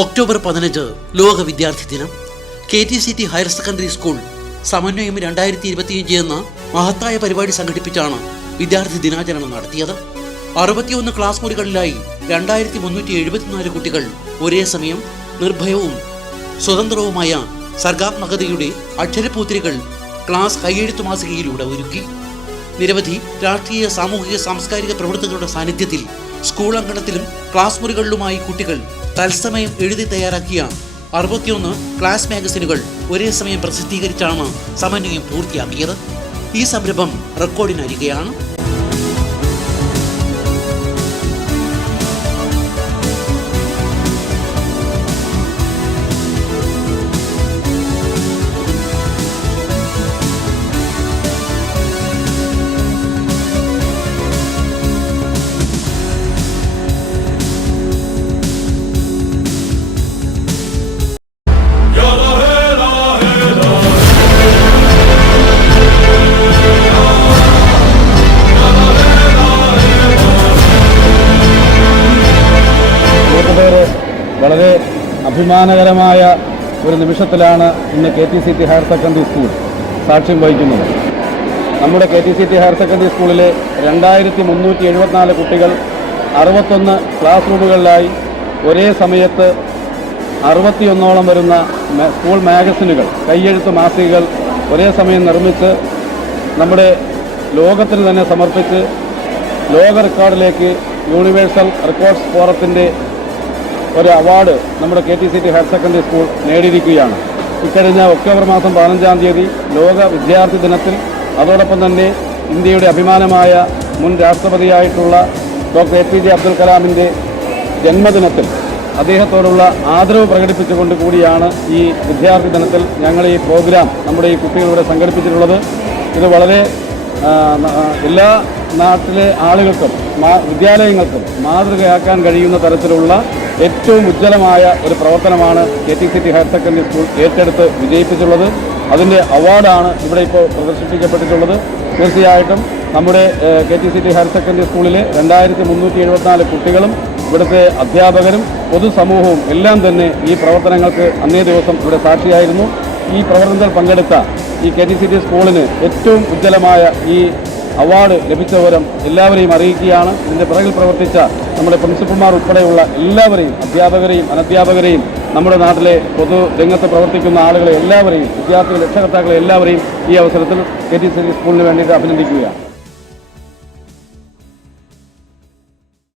October 15 ലോക വിദ്യാർത്ഥി ദിനം. KTCT ഹയർ സെക്കൻഡറി സ്കൂൾ സമന്വയം 2025 എന്ന മഹത്തായ പരിപാടി സംഘടിപ്പിച്ചാണ് വിദ്യാർത്ഥി ദിനാചരണം നടത്തിയത്. 61 ക്ലാസ് മുറികളിലായി 2374 കുട്ടികൾ ഒരേ സമയം നിർഭയവും സ്വതന്ത്രവുമായ സർഗാത്മകതയുടെ അക്ഷരപൂത്തിരികൾ ക്ലാസ് കൈയെഴുത്തു മാസികയിലൂടെ ഒരുക്കി. നിരവധി രാഷ്ട്രീയ, സാമൂഹിക, സാംസ്കാരിക പ്രവർത്തകരുടെ സാന്നിധ്യത്തിൽ സ്കൂൾ അങ്കണത്തിലും ക്ലാസ് മുറികളിലുമായി കുട്ടികൾ തത്സമയം എഴുതി തയ്യാറാക്കിയ 61 ക്ലാസ് മാഗസിനുകൾ ഒരേ സമയം പ്രസിദ്ധീകരിച്ചാണ് സമന്വയം പൂർത്തിയാക്കിയത്. ഈ സംരംഭം റെക്കോർഡിനരികെയാണ്. വളരെ അഭിമാനകരമായ ഒരു നിമിഷത്തിലാണ് ഇന്ന് KTCT ഹയർ സെക്കൻഡറി സ്കൂൾ സാക്ഷ്യം വഹിക്കുന്നത്. നമ്മുടെ KTCT ഹയർ സെക്കൻഡറി സ്കൂളിലെ 2374 കുട്ടികൾ 61 ക്ലാസ് റൂമുകളിലായി ഒരേ സമയത്ത് 61ഓളം വരുന്ന സ്കൂൾ മാഗസിനുകൾ, കൈയെഴുത്ത് മാസികകൾ ഒരേ സമയം നിർമ്മിച്ച് നമ്മുടെ ലോകത്തിന് തന്നെ സമർപ്പിച്ച് ലോക റെക്കോർഡിലേക്ക് യൂണിവേഴ്സൽ റെക്കോർഡ്സ് ഫോറത്തിൻ്റെ ഒരു അവാർഡ് നമ്മുടെ KTCT ഹയർ സെക്കൻഡറി സ്കൂൾ നേടിയിരിക്കുകയാണ്. ഇക്കഴിഞ്ഞ ഒക്ടോബർ മാസം 15-ാം തീയതി ലോക വിദ്യാർത്ഥി ദിനത്തിൽ, അതോടൊപ്പം തന്നെ ഇന്ത്യയുടെ അഭിമാനമായ മുൻ രാഷ്ട്രപതിയായിട്ടുള്ള ഡോക്ടർ APJ അബ്ദുൽ കലാമിൻ്റെ ജന്മദിനത്തിൽ അദ്ദേഹത്തോടുള്ള ആദരവ് പ്രകടിപ്പിച്ചുകൊണ്ട് കൂടിയാണ് ഈ വിദ്യാർത്ഥി ദിനത്തിൽ ഞങ്ങൾ ഈ പ്രോഗ്രാം നമ്മുടെ ഈ കുട്ടികളിവിടെ സംഘടിപ്പിച്ചിട്ടുള്ളത്. ഇത് വളരെ എല്ലാ നാട്ടിലെ ആളുകൾക്കും വിദ്യാലയങ്ങൾക്കും മാതൃകയാക്കാൻ കഴിയുന്ന തരത്തിലുള്ള ഏറ്റവും ഉജ്ജ്വലമായ ഒരു പ്രവർത്തനമാണ് KTCT ഹയർ സെക്കൻഡറി സ്കൂൾ ഏറ്റെടുത്ത് വിജയിപ്പിച്ചുള്ളത്. അതിൻ്റെ അവാർഡാണ് ഇവിടെ ഇപ്പോൾ പ്രദർശിപ്പിക്കപ്പെട്ടിട്ടുള്ളത്. തീർച്ചയായിട്ടും നമ്മുടെ KTCT ഹയർ സെക്കൻഡറി സ്കൂളിലെ 2374 കുട്ടികളും ഇവിടുത്തെ അധ്യാപകരും പൊതുസമൂഹവും എല്ലാം തന്നെ ഈ പ്രവർത്തനങ്ങൾക്ക് അന്നേ ദിവസം ഇവിടെ സാക്ഷിയായിരുന്നു. ഈ പ്രവർത്തനത്തിൽ പങ്കെടുത്ത ഈ KTCT സ്കൂളിന് ഏറ്റവും ഉജ്ജ്വലമായ ഈ അവാർഡ് ലഭിച്ചവരും എല്ലാവരെയും അറിയിക്കുകയാണ്. ഇതിൻ്റെ പിറകിൽ പ്രവർത്തിച്ച നമ്മുടെ പ്രിൻസിപ്പൽമാർ ഉൾപ്പെടെയുള്ള എല്ലാവരെയും, അധ്യാപകരെയും അനധ്യാപകരെയും, നമ്മുടെ നാട്ടിലെ പൊതു രംഗത്ത് പ്രവർത്തിക്കുന്ന ആളുകളെ എല്ലാവരെയും, വിദ്യാർത്ഥികൾ, രക്ഷകർത്താക്കളെ എല്ലാവരെയും ഈ അവസരത്തിൽ KTCT സ്കൂളിന് വേണ്ടിയിട്ട് അഭിനന്ദിക്കുകയാണ്.